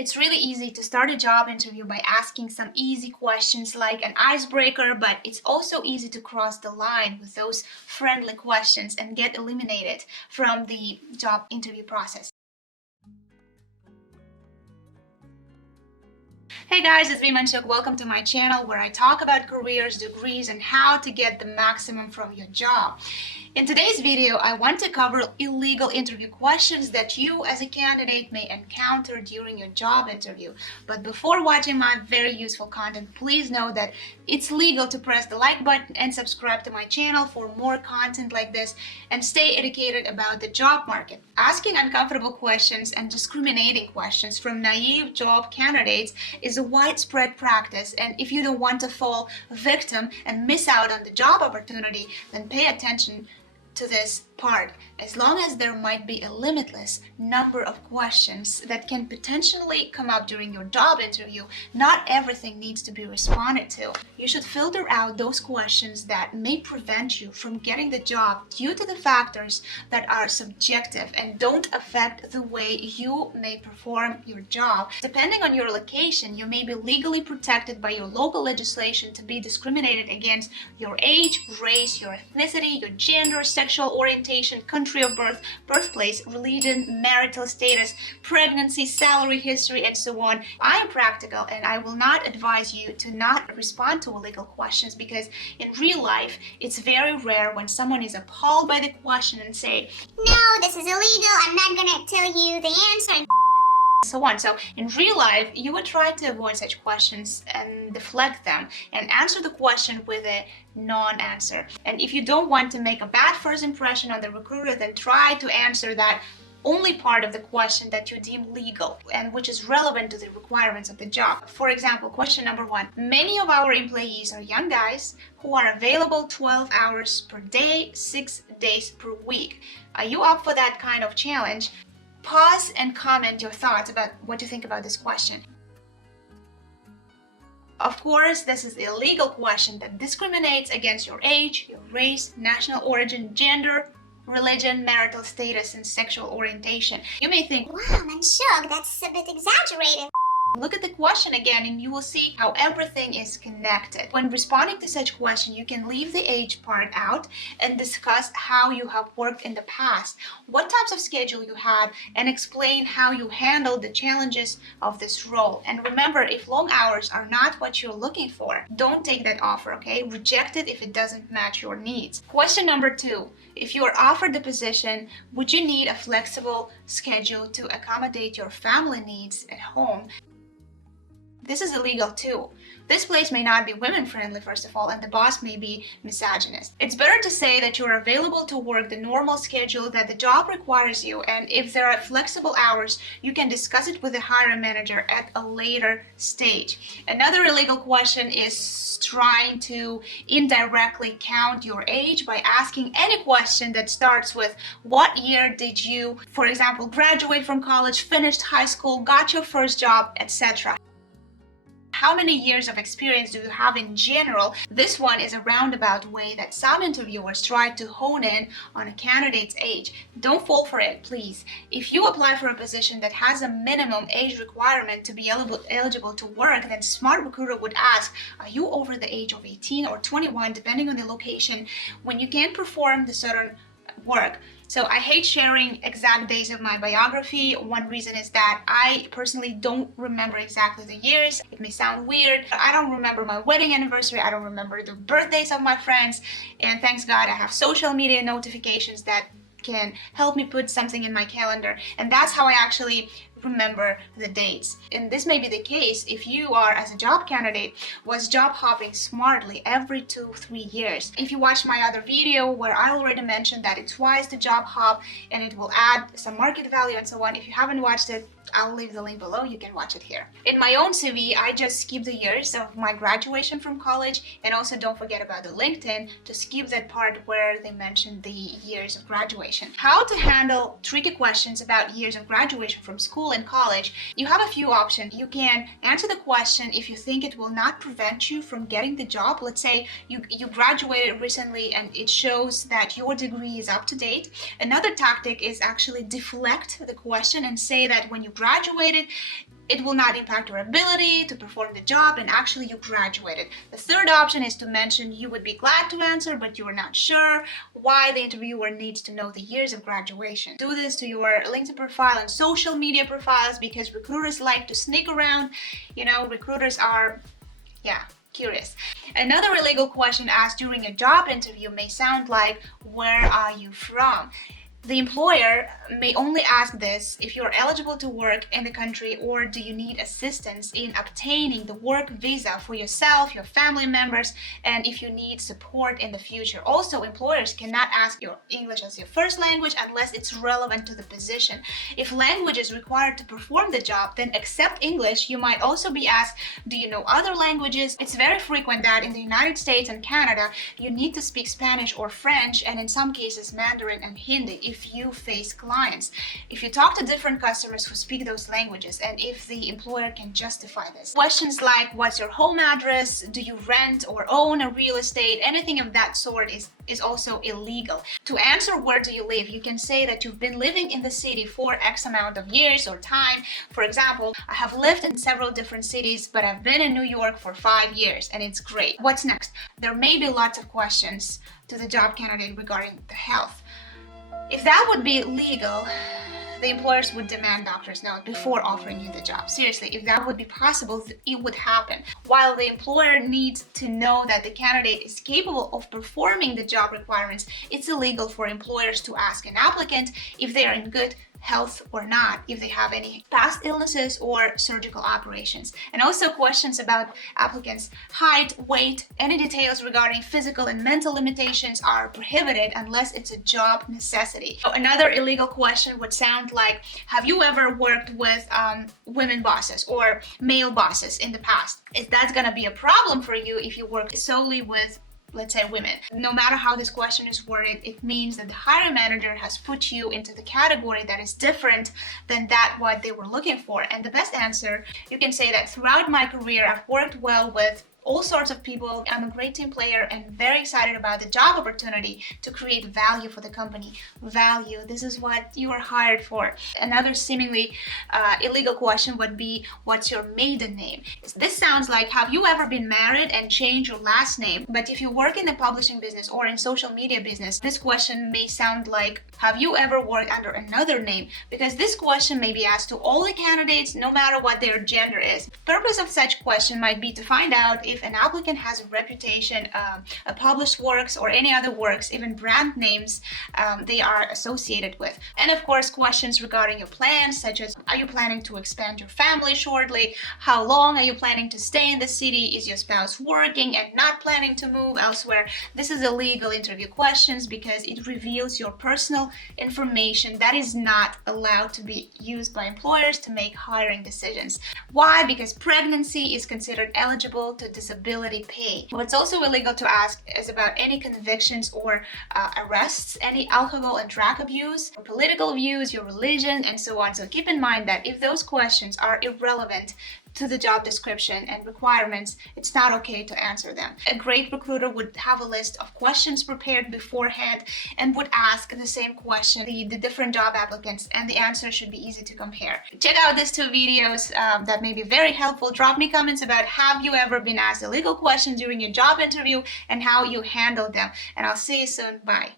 It's really easy to start a job interview by asking some easy questions like an icebreaker, but it's also easy to cross the line with those friendly questions and get eliminated from the job interview process. Hey guys, it's Vimanchuk. Welcome to my channel where I talk about careers, degrees, and how to get the maximum from your job. In today's video, I want to cover illegal interview questions that you as a candidate may encounter during your job interview. But before watching my very useful content, please know that it's legal to press the like button and subscribe to my channel for more content like this and stay educated about the job market. Asking uncomfortable questions and discriminating questions from naive job candidates is a widespread practice, and if you don't want to fall victim and miss out on the job opportunity, then pay attention to this part. As long as there might be a limitless number of questions that can potentially come up during your job interview, not everything needs to be responded to. You should filter out those questions that may prevent you from getting the job due to the factors that are subjective and don't affect the way you may perform your job. Depending on your location, you may be legally protected by your local legislation to be discriminated against your age, race, your ethnicity, your gender, sexual orientation, country of birth, birthplace, religion, marital status, pregnancy, salary history, and so on. I am practical and I will not advise you to not respond to illegal questions, because in real life it's very rare when someone is appalled by the question and say, "No, this is illegal, I'm not gonna tell you the answer," so on. So in real life, you would try to avoid such questions and deflect them and answer the question with a non-answer. And if you don't want to make a bad first impression on the recruiter, then try to answer that only part of the question that you deem legal and which is relevant to the requirements of the job. For example, question number 1. Many of our employees are young guys who are available 12 hours per day, 6 days per week. Are you up for that kind of challenge? Pause and comment your thoughts about what you think about this question. Of course, this is a legal question that discriminates against your age, your race, national origin, gender, religion, marital status, and sexual orientation. You may think, "Wow, Manchuk, that's a bit exaggerated." Look at the question again and you will see how everything is connected. When responding to such question, you can leave the age part out and discuss how you have worked in the past, what types of schedule you had, and explain how you handled the challenges of this role. And remember, if long hours are not what you're looking for, don't take that offer, okay? Reject it if it doesn't match your needs. Question number 2. If you are offered the position, would you need a flexible schedule to accommodate your family needs at home? This is illegal too. This place may not be women-friendly, first of all, and the boss may be misogynist. It's better to say that you're available to work the normal schedule that the job requires you, and if there are flexible hours, you can discuss it with the hiring manager at a later stage. Another illegal question is trying to indirectly count your age by asking any question that starts with, what year did you, for example, graduate from college, finished high school, got your first job, etc. How many years of experience do you have in general? This one is a roundabout way that some interviewers try to hone in on a candidate's age. Don't fall for it, please. If you apply for a position that has a minimum age requirement to be eligible to work, then a smart recruiter would ask, are you over the age of 18 or 21, depending on the location, when you can't perform the certain work? So I hate sharing exact days of my biography. One reason is that I personally don't remember exactly the years. It may sound weird. I don't remember my wedding anniversary. I don't remember the birthdays of my friends. And thanks God I have social media notifications that can help me put something in my calendar. And that's how I actually remember the dates. And this may be the case if you are, as a job candidate, was job hopping smartly every 2-3 years. If you watched my other video where I already mentioned that it's wise to job hop and it will add some market value and so on, if you haven't watched it, I'll leave the link below, you can watch it here. In my own CV, I just skip the years of my graduation from college, and also don't forget about the LinkedIn to skip that part where they mention the years of graduation. How to handle tricky questions about years of graduation from school and college. You have a few options. You can answer the question if you think it will not prevent you from getting the job. Let's say you graduated recently and it shows that your degree is up to date. Another tactic is actually deflect the question and say that when you graduated, It will not impact your ability to perform the job, and actually you graduated. The third option is to mention you would be glad to answer, but you are not sure why. The interviewer needs to know the years of graduation. Do this to your LinkedIn profile and social media profiles, because recruiters like to sneak around. Recruiters are, curious. Another illegal question asked during a job interview may sound like, where are you from? The employer may only ask this if you're eligible to work in the country, or do you need assistance in obtaining the work visa for yourself, your family members, and if you need support in the future. Also, employers cannot ask your English as your first language unless it's relevant to the position. If language is required to perform the job, then except English, you might also be asked, do you know other languages? It's very frequent that in the United States and Canada, you need to speak Spanish or French, and in some cases Mandarin and Hindi if you face clients. If you talk to different customers who speak those languages, and if the employer can justify this. Questions like, what's your home address? Do you rent or own a real estate? Anything of that sort is also illegal. To answer where do you live, you can say that you've been living in the city for X amount of years or time. For example, I have lived in several different cities, but I've been in New York for 5 years and it's great. What's next? There may be lots of questions to the job candidate regarding the health. If that would be legal, the employers would demand doctor's note before offering you the job. Seriously, if that would be possible, it would happen. While the employer needs to know that the candidate is capable of performing the job requirements, it's illegal for employers to ask an applicant if they are in good health or not, if they have any past illnesses or surgical operations. And also questions about applicants' height, weight, any details regarding physical and mental limitations are prohibited unless it's a job necessity. So another illegal question would sound like, have you ever worked with women bosses or male bosses in the past? Is that going to be a problem for you if you work solely with, let's say, women? No matter how this question is worded, it means that the hiring manager has put you into the category that is different than that what they were looking for. And the best answer, you can say that throughout my career, I've worked well with all sorts of people. I'm a great team player and very excited about the job opportunity to create value for the company. Value, this is what you are hired for. Another seemingly illegal question would be, what's your maiden name? This sounds like, have you ever been married and changed your last name? But if you work in the publishing business or in social media business, this question may sound like, have you ever worked under another name? Because this question may be asked to all the candidates, no matter what their gender is. The purpose of such question might be to find out if an applicant has a reputation, a published works or any other works, even brand names they are associated with. And of course, questions regarding your plans, such as, are you planning to expand your family shortly? How long are you planning to stay in the city? Is your spouse working and not planning to move elsewhere? This is illegal interview questions because it reveals your personal information that is not allowed to be used by employers to make hiring decisions. Why? Because pregnancy is considered eligible to disability pay. What's also illegal to ask is about any convictions or arrests, any alcohol and drug abuse, your political views, your religion, and so on. So keep in mind that if those questions are irrelevant to the job description and requirements, it's not okay to answer them. A great recruiter would have a list of questions prepared beforehand and would ask the same question the different job applicants, and the answer should be easy to compare. Check out these 2 videos that may be very helpful. Drop me comments about, have you ever been asked illegal questions during your job interview and how you handled them. And I'll see you soon. Bye.